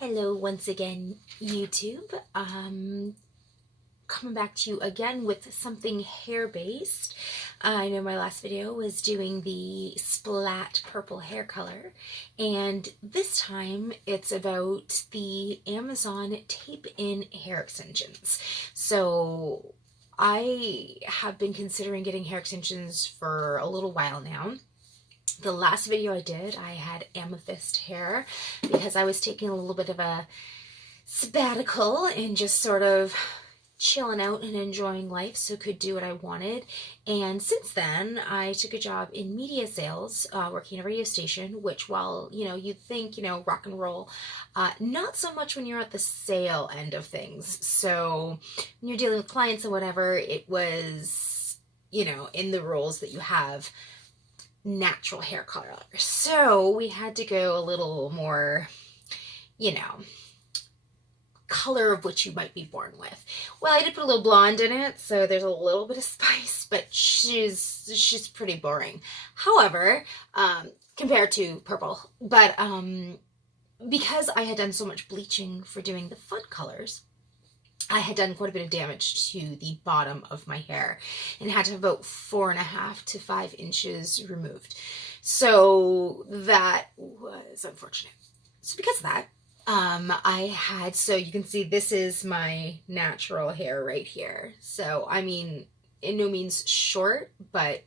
Hello once again, YouTube. Coming back to you again with something hair-based. I know my last video was doing the splat purple hair color, and this time it's about the Amazon tape-in hair extensions. So I have been considering getting hair extensions for a little while now. The last video I did, I had amethyst hair because I was taking a little bit of a sabbatical and just sort of chilling out and enjoying life, so could do what I wanted. And since then, I took a job in media sales, working at a radio station, which while, you'd think, rock and roll, not so much when you're at the sale end of things. So when you're dealing with clients and whatever, it was, in the roles that you have natural hair color. So we had to go a little more, color of which you might be born with. Well, I did put a little blonde in it, so there's a little bit of spice, but she's pretty boring. However, compared to purple, but because I had done so much bleaching for doing the fun colors, I had done quite a bit of damage to the bottom of my hair and had to have about 4.5 to 5 inches removed. So that was unfortunate. So because of that, so you can see this is my natural hair right here. So, I mean, in no means short, but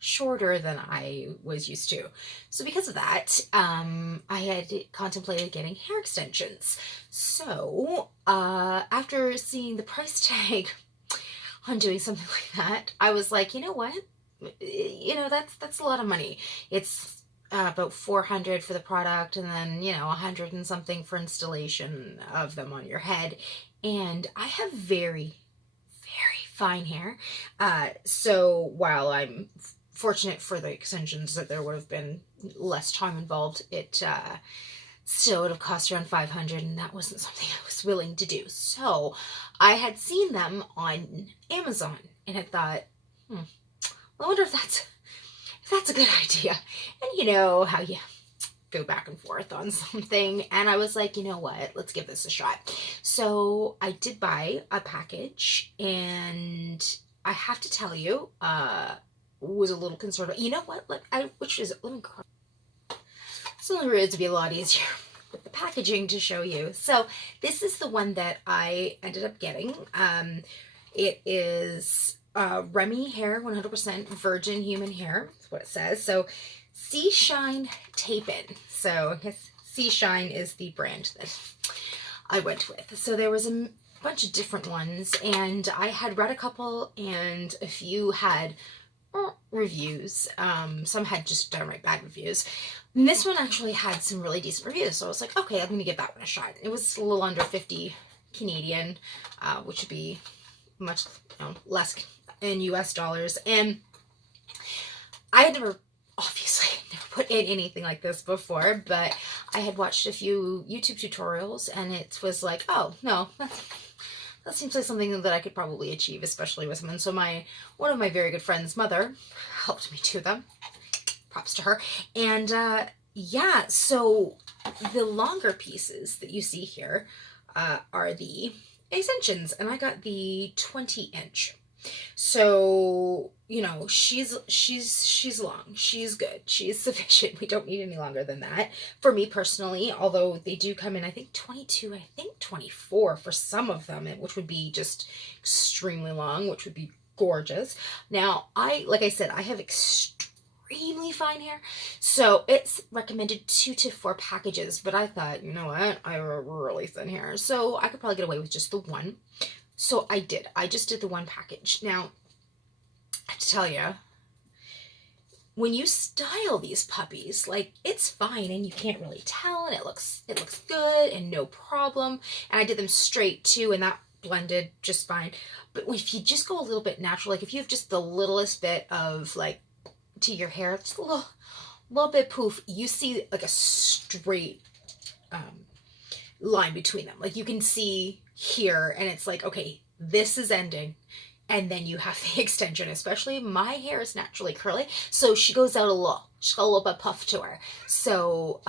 shorter than I was used to. So because of that, I had contemplated getting hair extensions. So after seeing the price tag on doing something like that, I was like, you know what? That's a lot of money. It's about $400 for the product, and then, $100 and something for installation of them on your head. And I have very, very fine hair. So while I'm fortunate for the extensions that there would have been less time involved, it still would have cost around $500, and that wasn't something I was willing to do. So I had seen them on Amazon and had thought, well, I wonder if that's a good idea. And you know how you go back and forth on something, and I was like, you know what, let's give this a shot. So I did buy a package, and I have to tell you, was a little concerned. You know what? Let me it's only going to be a lot easier with the packaging to show you. So this is the one that I ended up getting. It is Remy hair, 100% virgin human hair. That's what it says. So Sea Shine Tape-In. So I guess Sea Shine is the brand that I went with. So there was a bunch of different ones, and I had read a couple, and a few had reviews. Some had just downright bad reviews. And this one actually had some really decent reviews, so I was like, okay, I'm going to give that one a shot. It was a little under 50 Canadian, which would be much less in US dollars. And I had obviously never put in anything like this before, but I had watched a few YouTube tutorials, and it was like, oh, no, that seems like something that I could probably achieve, especially with them. And so one of my very good friends' mother helped me do them. Props to her. And yeah, so the longer pieces that you see here are the extensions, and I got the 20-inch. So, she's long, she's good, she's sufficient. We don't need any longer than that for me personally, although they do come in, I think 22, I think 24 for some of them, which would be just extremely long, which would be gorgeous. Now, like I said, I have extremely fine hair, so it's recommended 2 to 4 packages, but I thought, you know what, I have really thin hair, so I could probably get away with just the one. So I did. I just did the one package. Now, I have to tell you, when you style these puppies, like, it's fine and you can't really tell, and it looks good and no problem. And I did them straight too, and that blended just fine. But if you just go a little bit natural, like if you have just the littlest bit of like to your hair, just a little bit poof, you see like a straight line between them. Like you can see here, and it's like, okay, this is ending, and then you have the extension. Especially my hair is naturally curly, so she goes out she's got a little bit puff to her. So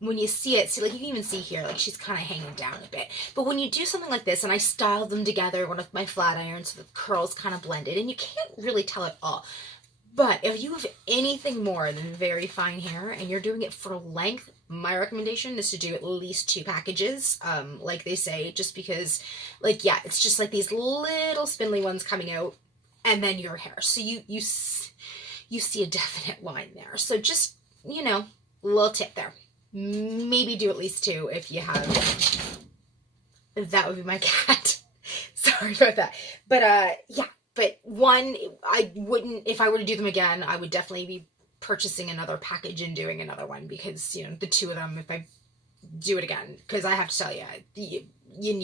when you see it, see, like you can even see here, like she's kind of hanging down a bit. But when you do something like this, and I styled them together with my flat iron so the curls kind of blended, and you can't really tell at all. But if you have anything more than very fine hair and you're doing it for length, my recommendation is to do at least 2 packages, like they say, just because, like, yeah, it's just like these little spindly ones coming out, and then your hair. So you see a definite line there. So just, you know, little tip there. Maybe do at least 2 if you have. That would be my cat. Sorry about that. But yeah. But 1, I wouldn't, if I were to do them again, I would definitely be purchasing another package and doing another one, because, you know, the 2 of them, if I do it again, because I have to tell you, you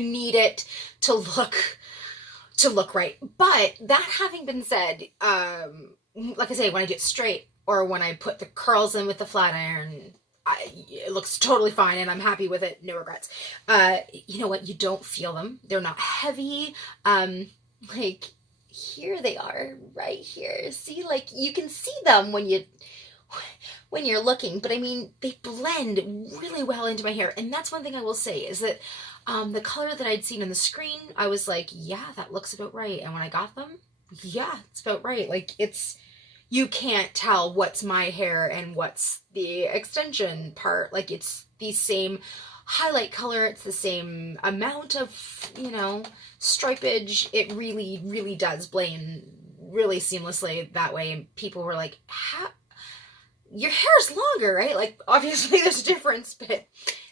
need it to look right. But that having been said, like I say, when I do it straight or when I put the curls in with the flat iron, it looks totally fine and I'm happy with it. No regrets. You know what? You don't feel them. They're not heavy. Like here they are right here. See, like you can see them when you're looking, but I mean, they blend really well into my hair. And that's one thing I will say is that the color that I'd seen on the screen, I was like, yeah, that looks about right. And when I got them, yeah, it's about right. Like you can't tell what's my hair and what's the extension part. Like it's the same highlight color. It's the same amount of, you know, stripage. It really, really does blend really seamlessly that way. And people were like, how? Your hair's longer, right? Like obviously there's a difference, but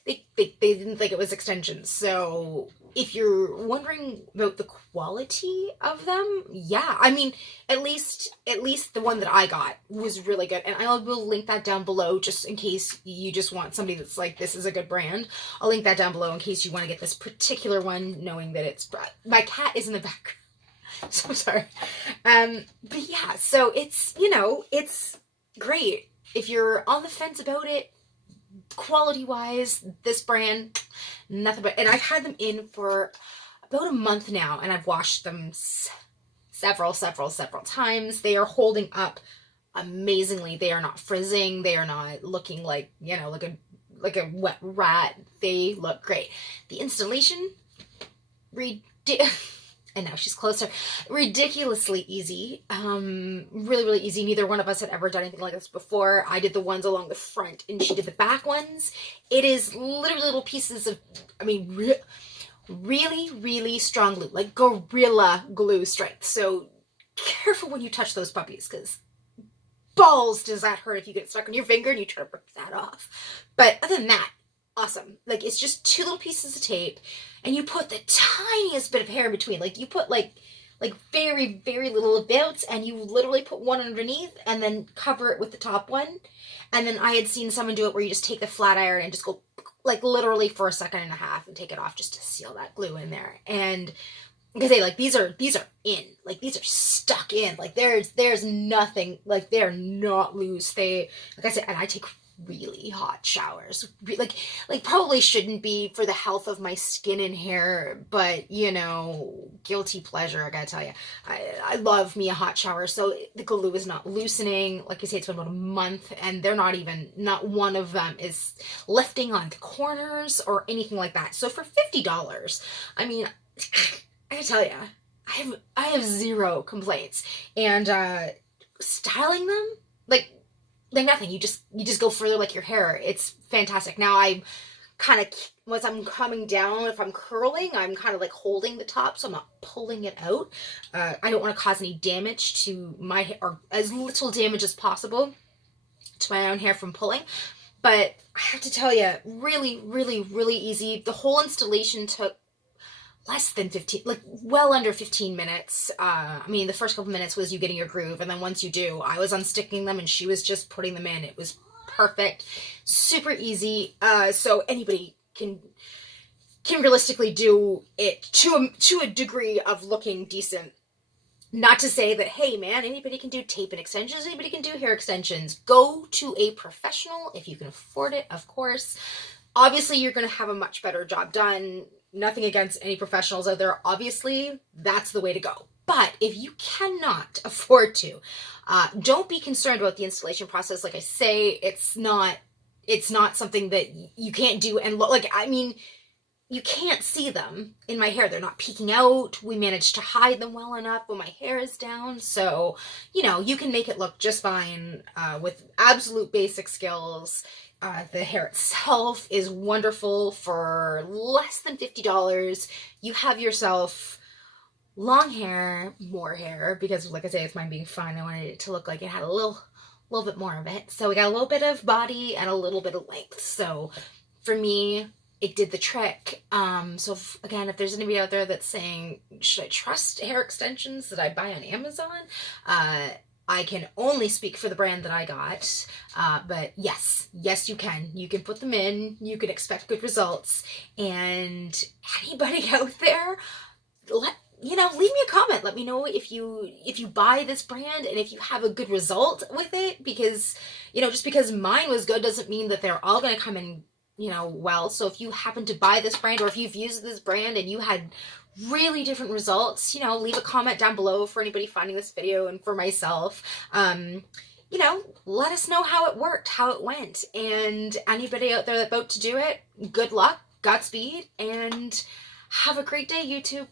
they didn't think it was extensions. So if you're wondering about the quality of them, yeah, I mean, at least the one that I got was really good. And I will link that down below just in case you just want somebody that's like, this is a good brand. I'll link that down below in case you want to get this particular one, knowing that it's, my cat is in the background. So sorry. But yeah, so it's, you know, it's great. If you're on the fence about it, quality-wise, this brand, nothing but, and I've had them in for about a month now, and I've washed them several times. They are holding up amazingly. They are not frizzing. They are not looking like, you know, like a wet rat. They look great. The installation, and now she's closer. Ridiculously easy. Really easy. Neither one of us had ever done anything like this before. I did the ones along the front and she did the back ones. It is literally little pieces of, I mean, really strong glue, like Gorilla Glue strength. So careful when you touch those puppies, because balls does that hurt if you get stuck on your finger and you try to rip that off. But other than that, awesome. Like it's just 2 little pieces of tape and you put the tiniest bit of hair in between. Like you put like very little bits, and you literally put one underneath and then cover it with the top one. And then I had seen someone do it where you just take the flat iron and just go like literally for a second and a half and take it off just to seal that glue in there. And because they like these are in, like these are stuck in, like there's nothing, like they're not loose. They, like I said, and I take really hot showers, like probably shouldn't be for the health of my skin and hair, but you know, guilty pleasure, I gotta tell you, I love me a hot shower. So the glue is not loosening. Like I say, it's been about a month and they're not one of them is lifting on the corners or anything like that. So for $50, I mean, I gotta tell you, I have 0 complaints. And styling them, like nothing. You just go further like your hair. It's fantastic. Now I kind of, once I'm coming down, if I'm curling, I'm kind of like holding the top, so I'm not pulling it out. I don't want to cause any damage to my hair, or as little damage as possible to my own hair from pulling. But I have to tell you, really easy. The whole installation took less than 15, like well under 15 minutes. I mean, the first couple minutes was you getting your groove, and then once you do, I was unsticking them and she was just putting them in. It was perfect, super easy. So anybody can realistically do it to a degree of looking decent. Not to say that, hey man, anybody can do tape and extensions, anybody can do hair extensions. Go to a professional if you can afford it, of course. Obviously, you're going to have a much better job done. Nothing against any professionals out there. Obviously, that's the way to go. But if you cannot afford to, don't be concerned about the installation process. Like I say, it's not it's not something that you can't do and look like, I mean, you can't see them in my hair. They're not peeking out. We managed to hide them well enough when my hair is down. So, you know, you can make it look just fine with absolute basic skills. The hair itself is wonderful for less than $50. You have yourself long hair, more hair, because like I say, it's mine being fine. I wanted it to look like it had a little bit more of it. So we got a little bit of body and a little bit of length. So for me, it did the trick. So again, if there's anybody out there that's saying, should I trust hair extensions that I buy on Amazon? I can only speak for the brand that I got, but yes, you can. You can put them in, you can expect good results, and anybody out there, leave me a comment. Let me know if you buy this brand and if you have a good result with it, because, just because mine was good doesn't mean that they're all going to come in, well. So if you happen to buy this brand, or if you've used this brand and you had really different results, leave a comment down below for anybody finding this video and for myself. Let us know how it worked, how it went, and anybody out there that's about to do it, good luck, Godspeed, and have a great day, YouTube.